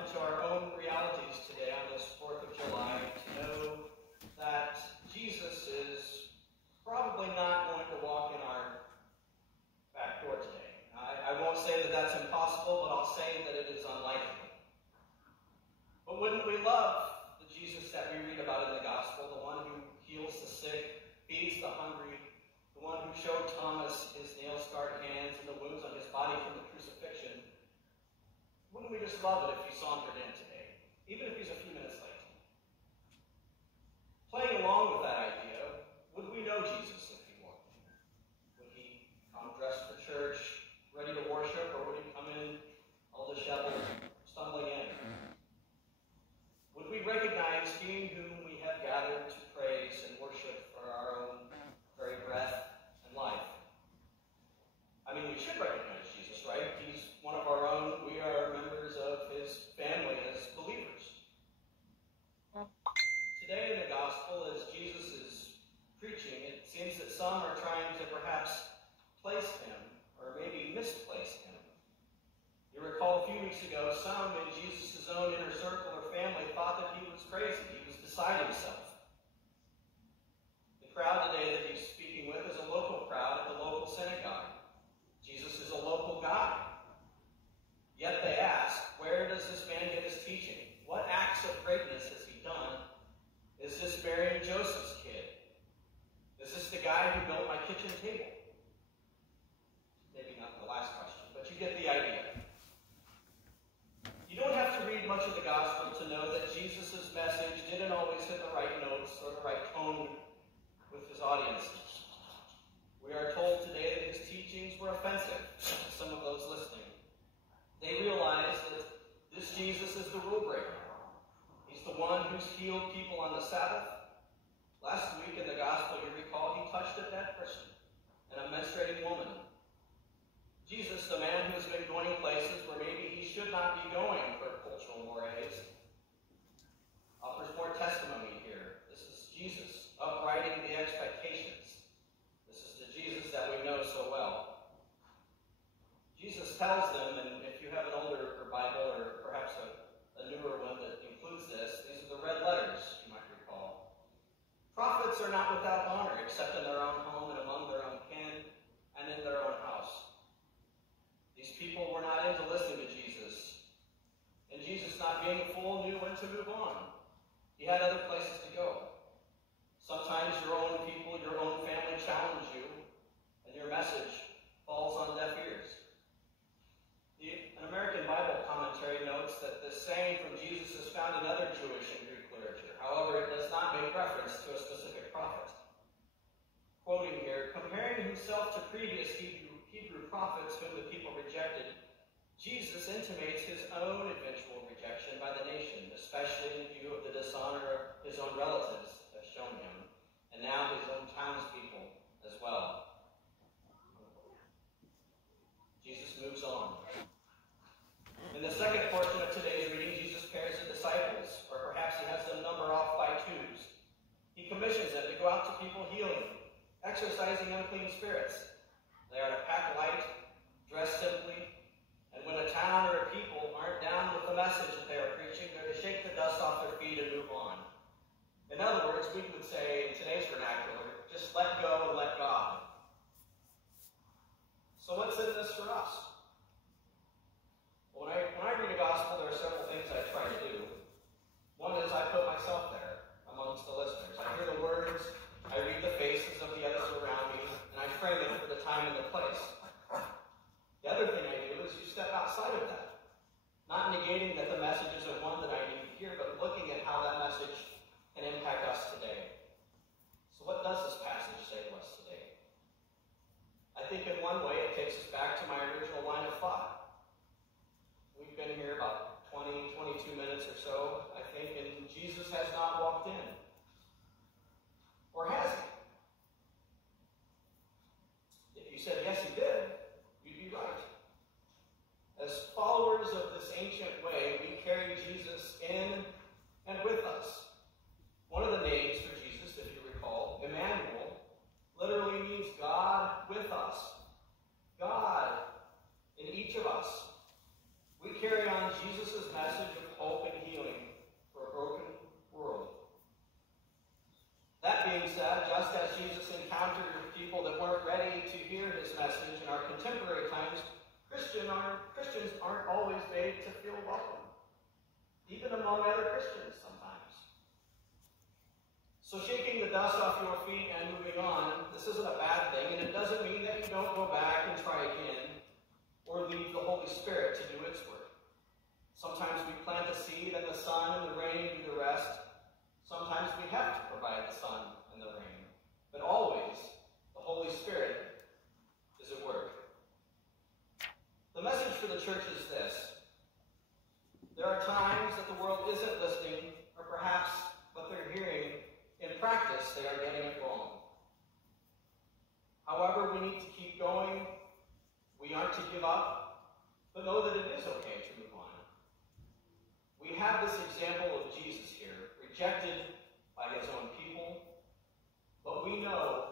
into our own realities today on this 4th of July to know that Jesus is probably not going to walk in our back door today. I won't say that that's impossible, but I'll say that it is unlikely. But wouldn't we love the Jesus that we read about in the gospel, the one who heals the sick, feeds the hungry, the one who showed Thomas his nail-scarred hands and the wounds on his body from the crucifixion? Wouldn't we just love it if he sauntered in today, even if he's a few minutes late? Playing along with that idea, would we know Jesus if he walked in? Would he come dressed for church, ready to worship, or would he come in all disheveled, stumbling in? Would we recognize he whom we have gathered to praise and worship for our own very breath and life? I mean, we should recognize Jesus, right? He's one of our own. We are members of his family as believers. Today in the gospel, as Jesus is preaching, it seems that some are trying to perhaps place him, or maybe misplace him. You recall a few weeks ago, some in Jesus' own inner circle or family thought that he was crazy. He was beside himself. The crowd today that he's speaking with is a local crowd at the local synagogue. Jesus is a local guy. Yet they ask, where does this man get his teaching? What acts of greatness has he done? Is this Mary and Joseph's kid? Is this the guy who built my kitchen table? Maybe not the last question, but you get the idea. You don't have to read much of the gospel to know that Jesus' message didn't always hit the right notes or the right tone with his audiences. We are told today that his teachings were offensive to some of those listening. They realized that this Jesus is the rule breaker. He's the one who's healed people on the Sabbath. Last week in the gospel, you recall, he touched a dead person and a menstruating woman. Jesus, the man who has been going places where maybe he should not be going for cultural mores, offers more testimony here. This is Jesus uprighting the expectations. This is the Jesus that we know so well. Jesus tells them, and if you have an older Bible or perhaps a newer one that includes this, these are the red letters, you might recall. Prophets are not without honor, except in their own home and among their own kin and in their own house. These people were not into listening to Jesus. And Jesus, not being a fool, knew when to move on. He had other places to go. Sometimes your own people, your own family challenge you, and your message falls on deaf ears. An American Bible commentary notes that this saying from Jesus is found in other Jewish and Greek literature. However, it does not make reference to a specific prophet. Quoting here, comparing himself to previous Hebrew prophets whom the people rejected, Jesus intimates his own eventual rejection by the nation, especially in view of the dishonor his own relatives have shown him, and now his own townspeople as well. Jesus moves on. In the second portion of today's reading, Jesus pairs the disciples, or perhaps he has them number off by twos. He commissions them to go out to people healing, exorcising unclean spirits. They are to pack light, dress simply, and when a town or a people aren't down with the message that they are preaching, they're to shake the dust off their feet and move on. In other words, we would say, in today's vernacular, just let go and let God. So what's in this for us? When I read a gospel, there are several things I try to do. One is I put myself there amongst the listeners. I hear the words, I read the faces of the others around me, and I frame it for the time and the place. The other thing I do is you step outside of that. Not negating that the message isn't one that I need to hear, but looking at how that message can impact us today. So what does this passage say to us today? I think in one way it takes us back to my original line of thought. We've been here about 20, 22 minutes or so, I think, and Jesus has not walked in. Or has he? If you said yes, he did, you'd be right. As followers of this ancient way, we carry Jesus in and with us. One of the names for Jesus, if you recall, Emmanuel, literally means God with us. God in each of us. We carry on Jesus' message of Jesus encountered people that weren't ready to hear his message in our contemporary times, Christians aren't always made to feel welcome, even among other Christians sometimes. So shaking the dust off your feet and moving on, this isn't a bad thing, and it doesn't mean that you don't go back and try again, or leave the Holy Spirit to do its work. Sometimes we plant a seed and the sun and the rain do the rest. Sometimes we have to provide the sun and the rain. But always, the Holy Spirit is at work. The message for the church is this. There are times that the world isn't listening, or perhaps what they're hearing, in practice, they are getting it wrong. However, we need to keep going. We aren't to give up, but know that it is okay to move on. We have this example of Jesus here, rejected by his own people, but we know